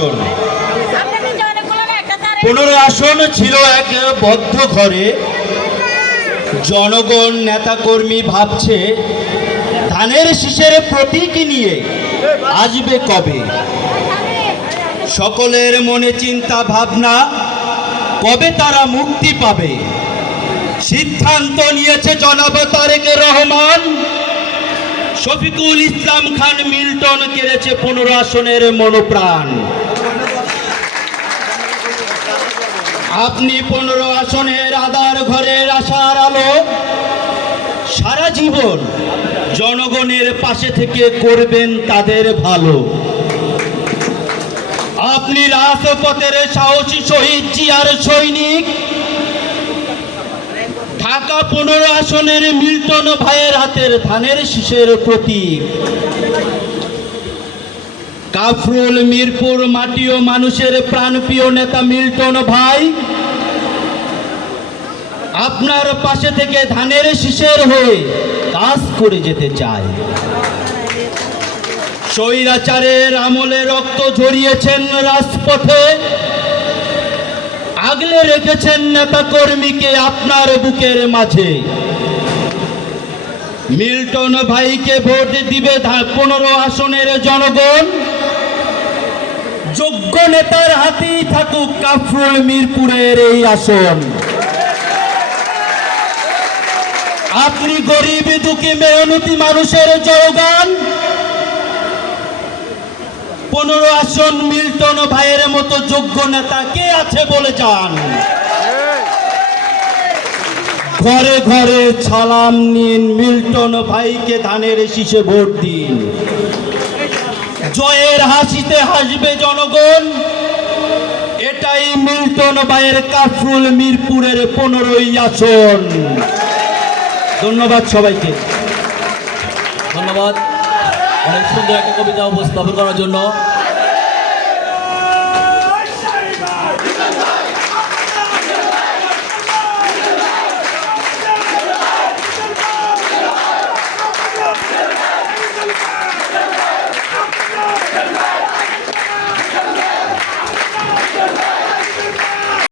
আসন। 15 আসন ছিল এক বদ্ধ ঘরে। জনগণ নেতাকর্মী ভাবছে ধানের শীষের প্রতীক নিয়ে আসবে কবে। সকলের মনে চিন্তা ভাবনা, কবে তারা মুক্তি পাবে। সিদ্ধান্ত নিয়েছে জনাব তারেক রহমান, শফিকুল ইসলাম খান মিল্টন কেড়েছে 15 আসনের মনোপ্রাণ। আপনি 15 আসনের আধার ঘরের আশার আলো, সারা জীবন জনগণের পাশে থেকে করবেন তাদের ভালো। আপনি রাজপথের সাহসী শহীদ জিয়ার সৈনিক, ঢাকা 15 আসনের মিল্টন ভাইয়ের হাতের ধানের শীষের প্রতীক। কাফরুল মিরপুর মাটি ও মানুষের প্রাণপ্রিয় নেতা মিল্টন ভাই, আপনার পাশে থেকে ধানের শীষের হয়ে কাজ করে যেতে চায়। স্বৈরাচারের আমলে রক্ত ঝরিয়েছেন রাজপথে, আগলে রেখেছেন নেতা কর্মীকে আপনার বুকের মাঝে। মিল্টন ভাইকে ভোট দিবে 15 আসনের জনগণ। যোগ্য নেতার হাতেই থাকুক কাফরুল মিরপুরের এই আসন। আপনি গরিব দুঃখী মেহনতি মানুষের জয়গান। 15 আসন মিল্টন ভাইয়ের মতো যোগ্য নেতা কে আছে বলে যান। ঘরে ঘরে সালাম নিন, মিল্টন ভাইকে ধানের শীষে ভোট দিন। জয়ের হাসিতে হাসবে জনগণ, এটাই মিল্টন ভাইয়ের কাফরুল মিরপুরের 15 আসন। ধন্যবাদ সবাইকে। ধন্যবাদ অনেক সুন্দর একটা কবিতা উপস্থাপন করার জন্য।